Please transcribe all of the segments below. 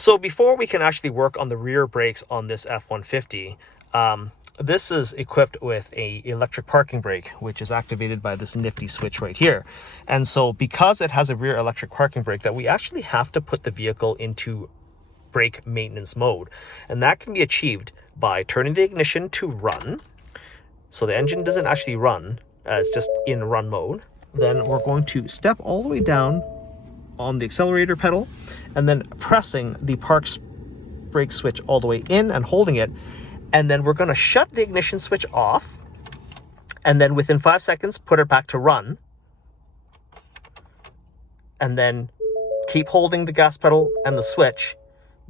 So before we can actually work on the rear brakes on this F150, this is equipped with a electric parking brake, which is activated by this nifty switch right here. And so because it has a rear electric parking brake, that we actually have to put the vehicle into brake maintenance mode. And that can be achieved by turning the ignition to run. So the engine doesn't actually run, it's just in run mode. Then we're going to step all the way down on the accelerator pedal and then pressing the park brake switch all the way in and holding it. And then we're going to shut the ignition switch off, and then within 5 seconds put it back to run, and then keep holding the gas pedal and the switch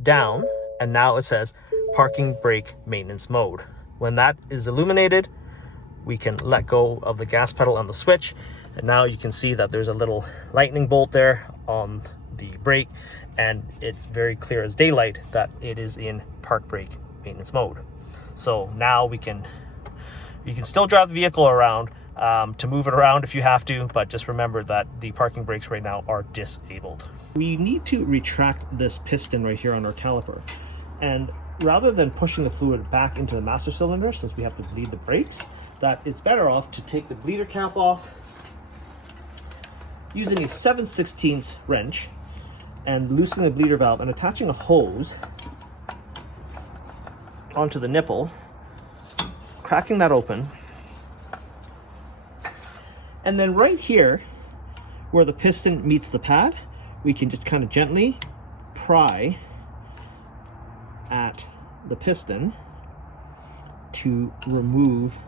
down, and now it says parking brake maintenance mode. When that is illuminated, we can let go of the gas pedal and the switch, and now you can see that there's a little lightning bolt there on the brake, and it's very clear as daylight that it is in park brake maintenance mode. So now you can still drive the vehicle around, to move it around if you have to, but just remember that the parking brakes right now are disabled. We need to retract this piston right here on our caliper, and rather than pushing the fluid back into the master cylinder, since we have to bleed the brakes, that it's better off to take the bleeder cap off using a 7/16 wrench and loosening the bleeder valve and attaching a hose onto the nipple, cracking that open, and then right here where the piston meets the pad, we can just kind of gently pry at the piston to remove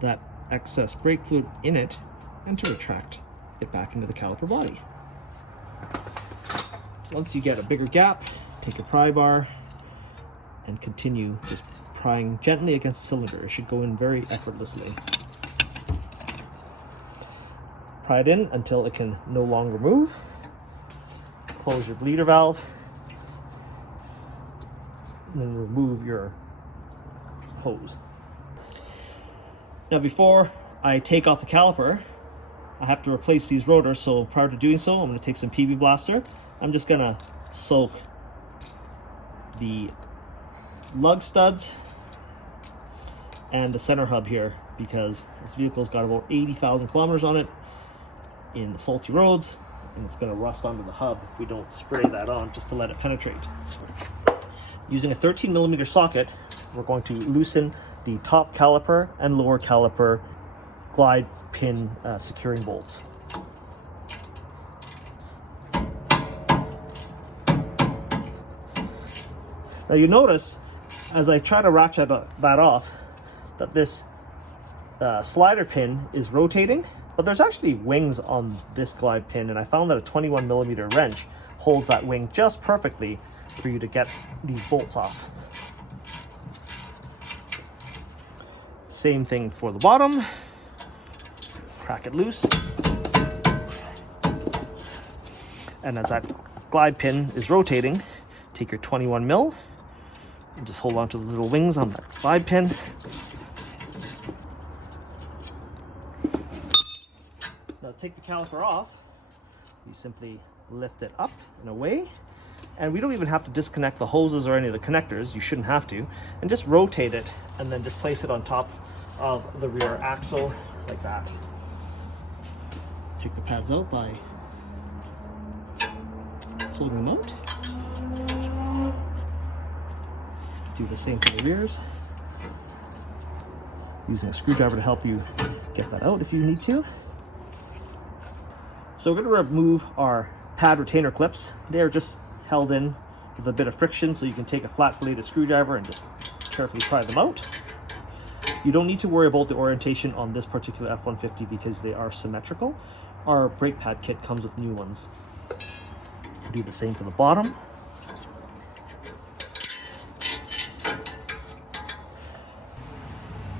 that excess brake fluid in it and to retract it back into the caliper body. Once you get a bigger gap, take a pry bar and continue just prying gently against the cylinder. It should go in very effortlessly. Pry it in until it can no longer move. Close your bleeder valve, and then remove your hose. Now before I take off the caliper, I have to replace these rotors, so prior to doing so, I'm going to take some PB Blaster. I'm just going to soak the lug studs and the center hub here, because this vehicle's got about 80,000 kilometers on it in the salty roads, and it's going to rust onto the hub if we don't spray that on just to let it penetrate. Using a 13mm socket, we're going to loosen the top caliper and lower caliper glide pin securing bolts. Now you notice as I try to ratchet that off that this slider pin is rotating, but there's actually wings on this glide pin, and I found that a 21mm wrench holds that wing just perfectly for you to get these bolts off. Same thing for the bottom. Crack it loose. And as that glide pin is rotating, take your 21mm and just hold on to the little wings on that glide pin. Now take the caliper off, you simply lift it up and away, and we don't even have to disconnect the hoses or any of the connectors, you shouldn't have to, and just rotate it and then just place it on top of the rear axle like that. Take the pads out by pulling them out. Do the same for the rears, using a screwdriver to help you get that out if you need to. So we're going to remove our pad retainer clips. They're just held in with a bit of friction, so you can take a flat bladed screwdriver and just carefully pry them out. You don't need to worry about the orientation on this particular F150 because they are symmetrical. Our brake pad kit comes with new ones. Do the same for the bottom.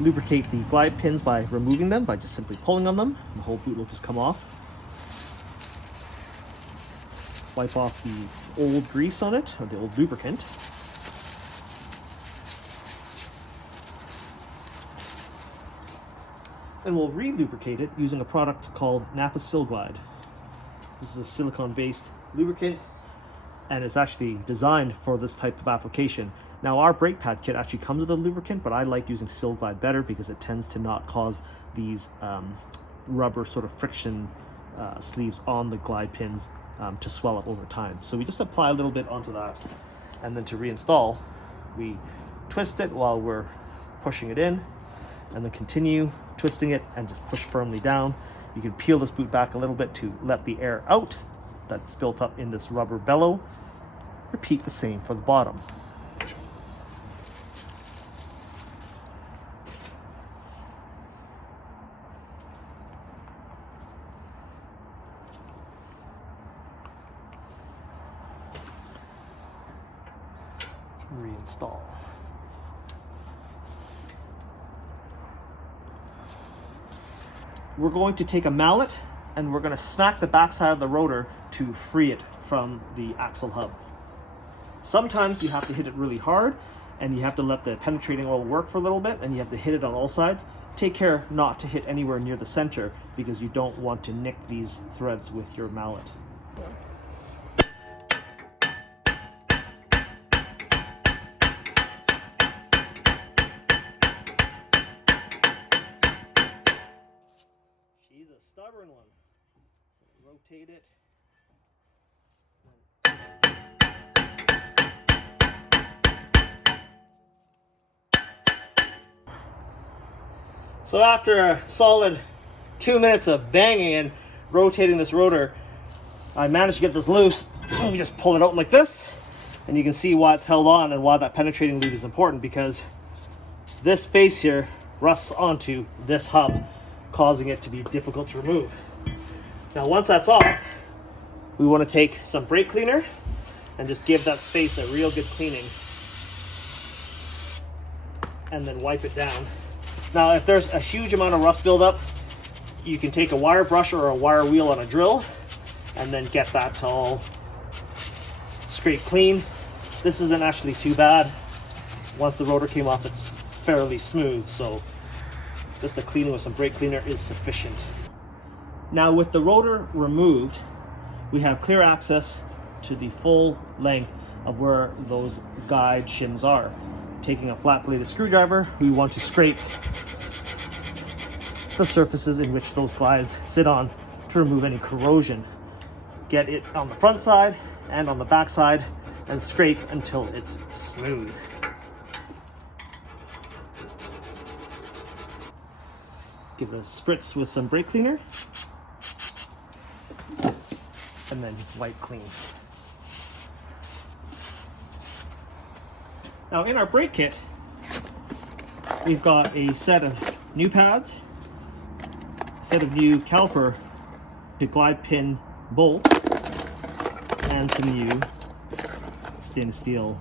Lubricate the glide pins by removing them, by just simply pulling on them. The whole boot will just come off. Wipe off the old grease on it, or the old lubricant. And we'll re-lubricate it using a product called Napa Sil Glide. This is a silicone-based lubricant. and it's actually designed for this type of application. Now our brake pad kit actually comes with a lubricant, but I like using Seal Glide better because it tends to not cause these rubber sort of friction sleeves on the glide pins to swell up over time. So we just apply a little bit onto that, and then to reinstall, we twist it while we're pushing it in, and then continue twisting it and just push firmly down. You can peel this boot back a little bit to let the air out that's built up in this rubber bellow. Repeat the same for the bottom. Reinstall. We're going to take a mallet and we're going to smack the backside of the rotor to free it from the axle hub. Sometimes you have to hit it really hard and you have to let the penetrating oil work for a little bit, and you have to hit it on all sides. Take care not to hit anywhere near the center because you don't want to nick these threads with your mallet. She's a stubborn one. Rotate it. So after a solid 2 minutes of banging and rotating this rotor, I managed to get this loose. Let me just pull it out like this, and you can see why it's held on and why that penetrating lube is important, because this face here rusts onto this hub, causing it to be difficult to remove. Now once that's off, we want to take some brake cleaner and just give that face a real good cleaning, and then wipe it down. Now if there's a huge amount of rust buildup, you can take a wire brush or a wire wheel on a drill and then get that all scraped clean. This isn't actually too bad. Once the rotor came off, it's fairly smooth, so just a cleaning with some brake cleaner is sufficient. Now with the rotor removed, we have clear access to the full length of where those guide shims are. Taking a flat bladed screwdriver, we want to scrape the surfaces in which those glides sit on to remove any corrosion. Get it on the front side and on the back side and scrape until it's smooth. Give it a spritz with some brake cleaner and then wipe clean. Now in our brake kit, we've got a set of new pads, a set of new caliper to glide pin bolts, and some new stainless steel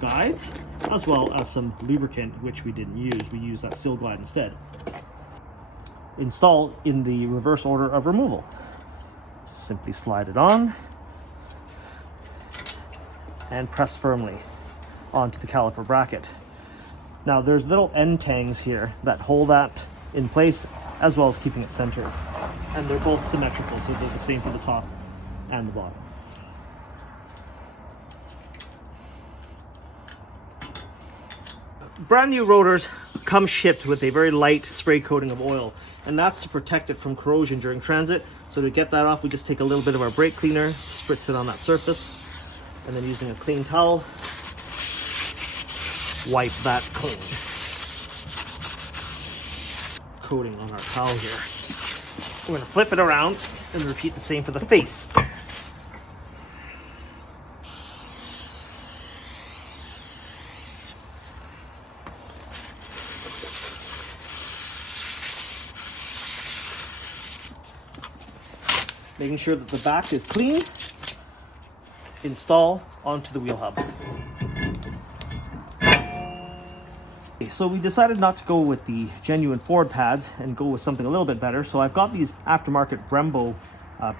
guides, as well as some lubricant, which we didn't use. We used that Seal Glide instead. Install in the reverse order of removal. Simply slide it on and press firmly onto the caliper bracket. Now there's little end tangs here that hold that in place, as well as keeping it centered. And they're both symmetrical, so they're the same for the top and the bottom. Brand new rotors come shipped with a very light spray coating of oil, and that's to protect it from corrosion during transit. So to get that off, we just take a little bit of our brake cleaner, spritz it on that surface, and then using a clean towel, wipe that clean. Coating on our towel here. We're going to flip it around and repeat the same for the face. Making sure that the back is clean, install onto the wheel hub. Okay, so we decided not to go with the genuine Ford pads and go with something a little bit better. So I've got these aftermarket Brembo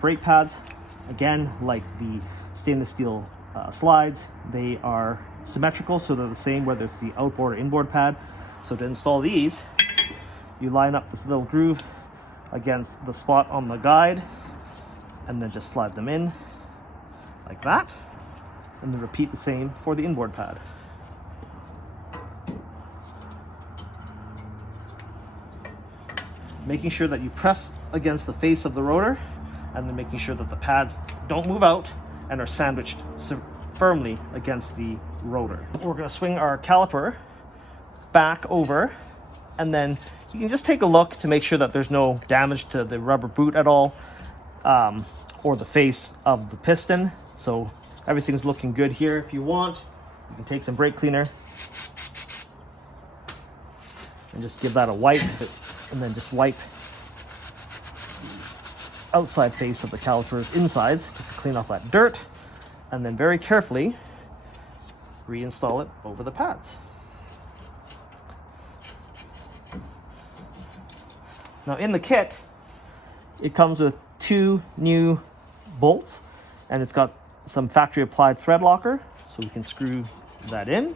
brake pads. Again, like the stainless steel slides, they are symmetrical, so they're the same whether it's the outboard or inboard pad. So to install these, you line up this little groove against the spot on the guide, and then just slide them in like like that. And then repeat the same for the inboard pad. Making sure that you press against the face of the rotor, and then making sure that the pads don't move out and are sandwiched firmly against the rotor. We're going to swing our caliper back over, and then you can just take a look to make sure that there's no damage to the rubber boot at all, or the face of the piston. So everything's looking good here. If you want, you can take some brake cleaner and just give that a wipe, and then just wipe the outside face of the caliper's insides just to clean off that dirt, and then very carefully reinstall it over the pads. Now in the kit, it comes with 2 new bolts, and it's got some factory applied thread locker, so we can screw that in.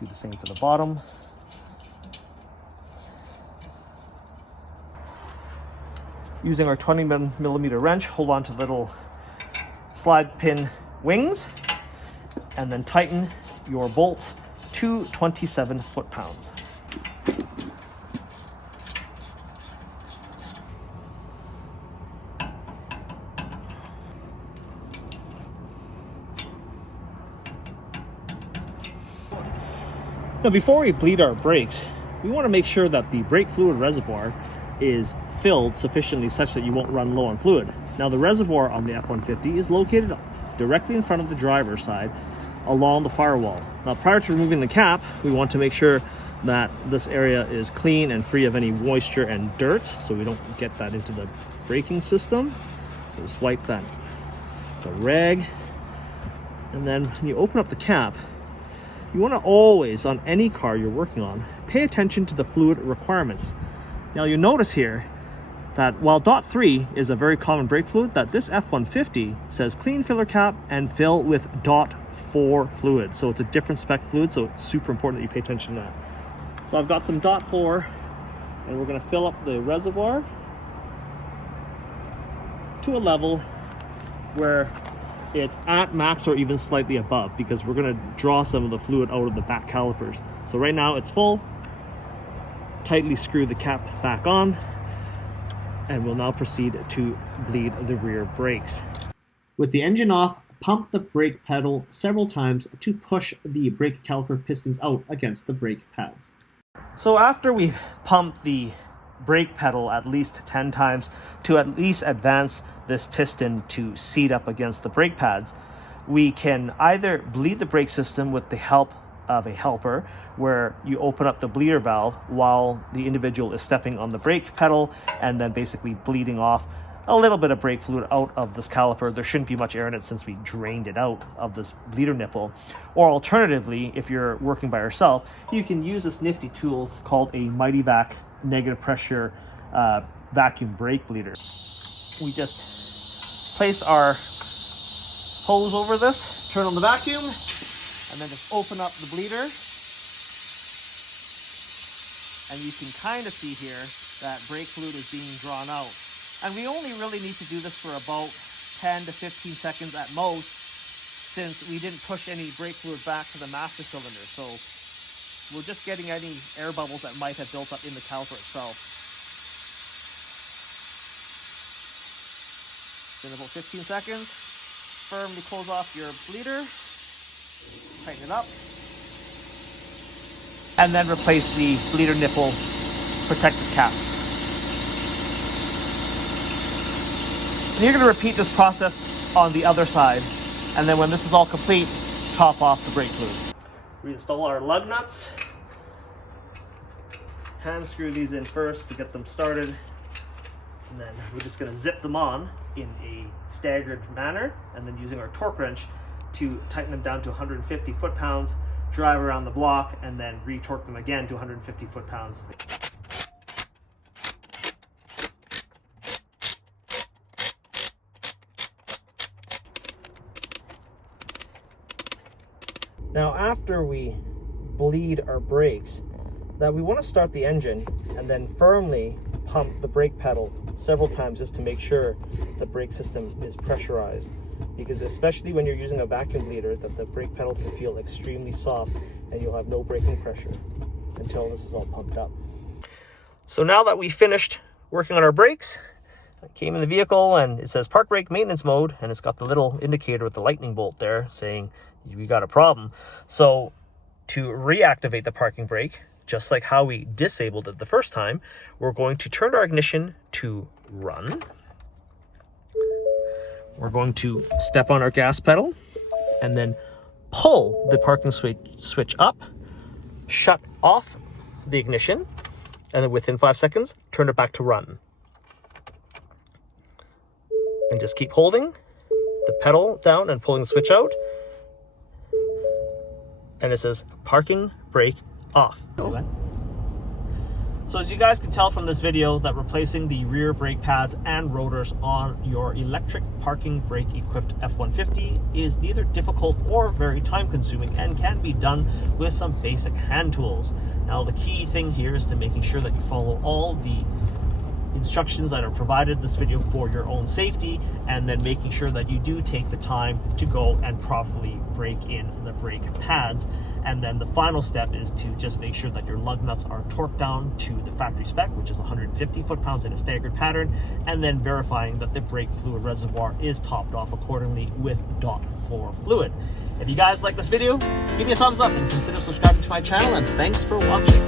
Do the same for the bottom. Using our 20mm wrench, hold on to little slide pin wings, and then tighten your bolts to 27 foot-pounds. Now, before we bleed our brakes, we want to make sure that the brake fluid reservoir is filled sufficiently such that you won't run low on fluid. Now, the reservoir on the F150 is located directly in front of the driver's side along the firewall. Now, prior to removing the cap, we want to make sure that this area is clean and free of any moisture and dirt, so we don't get that into the braking system. So just wipe that with a rag, and then when you open up the cap, you want to always, on any car you're working on, pay attention to the fluid requirements. Now, you'll notice here that while DOT3 is a very common brake fluid, that this F150 says clean filler cap and fill with DOT4 fluid. So it's a different spec fluid, so it's super important that you pay attention to that. So I've got some DOT4, and we're going to fill up the reservoir to a level where it's at max or even slightly above, because we're going to draw some of the fluid out of the back calipers. So right now it's full. Tightly screw the cap back on, and we'll now proceed to bleed the rear brakes. With the engine off, pump the brake pedal several times to push the brake caliper pistons out against the brake pads. So after we pump the brake pedal at least 10 times to at least advance this piston to seat up against the brake pads, we can either bleed the brake system with the help of a helper, where you open up the bleeder valve while the individual is stepping on the brake pedal and then basically bleeding off a little bit of brake fluid out of this caliper. There shouldn't be much air in it since we drained it out of this bleeder nipple. Or alternatively, if you're working by yourself, you can use this nifty tool called a Mighty Vac negative pressure vacuum brake bleeder. We just place our hose over this, turn on the vacuum, and then just open up the bleeder. And you can kind of see here that brake fluid is being drawn out. And we only really need to do this for about 10 to 15 seconds at most, since we didn't push any brake fluid back to the master cylinder. So we're just getting any air bubbles that might have built up in the caliper itself. In about 15 seconds, firmly close off your bleeder, tighten it up, and then replace the bleeder nipple protective cap. And you're going to repeat this process on the other side, and then when this is all complete, top off the brake fluid. Reinstall our lug nuts. Hand screw these in first to get them started, and then we're just going to zip them on in a staggered manner, and then using our torque wrench to tighten them down to 150 foot-pounds, drive around the block, and then re-torque them again to 150 foot-pounds. Now, after we bleed our brakes, that we want to start the engine and then firmly pump the brake pedal several times just to make sure the brake system is pressurized, because especially when you're using a vacuum bleeder, that the brake pedal can feel extremely soft and you'll have no braking pressure until this is all pumped up. So now that we finished working on our brakes, I came in the vehicle and it says park brake maintenance mode, and it's got the little indicator with the lightning bolt there saying we got a problem. So to reactivate the parking brake, just like how we disabled it the first time, we're going to turn our ignition to run. We're going to step on our gas pedal and then pull the parking switch up, shut off the ignition, and then within 5 seconds, turn it back to run. And just keep holding the pedal down and pulling the switch out. And it says parking brake off. Okay. So as you guys can tell from this video, that replacing the rear brake pads and rotors on your electric parking brake equipped F150 is neither difficult or very time consuming and can be done with some basic hand tools. Now the key thing here is to making sure that you follow all the instructions that are provided in this video for your own safety, and then making sure that you do take the time to go and properly break in the brake pads. And then the final step is to just make sure that your lug nuts are torqued down to the factory spec, which is 150 foot-pounds in a staggered pattern, and then verifying that the brake fluid reservoir is topped off accordingly with .4 fluid. If you guys like this video, give me a thumbs up and consider subscribing to my channel, and thanks for watching.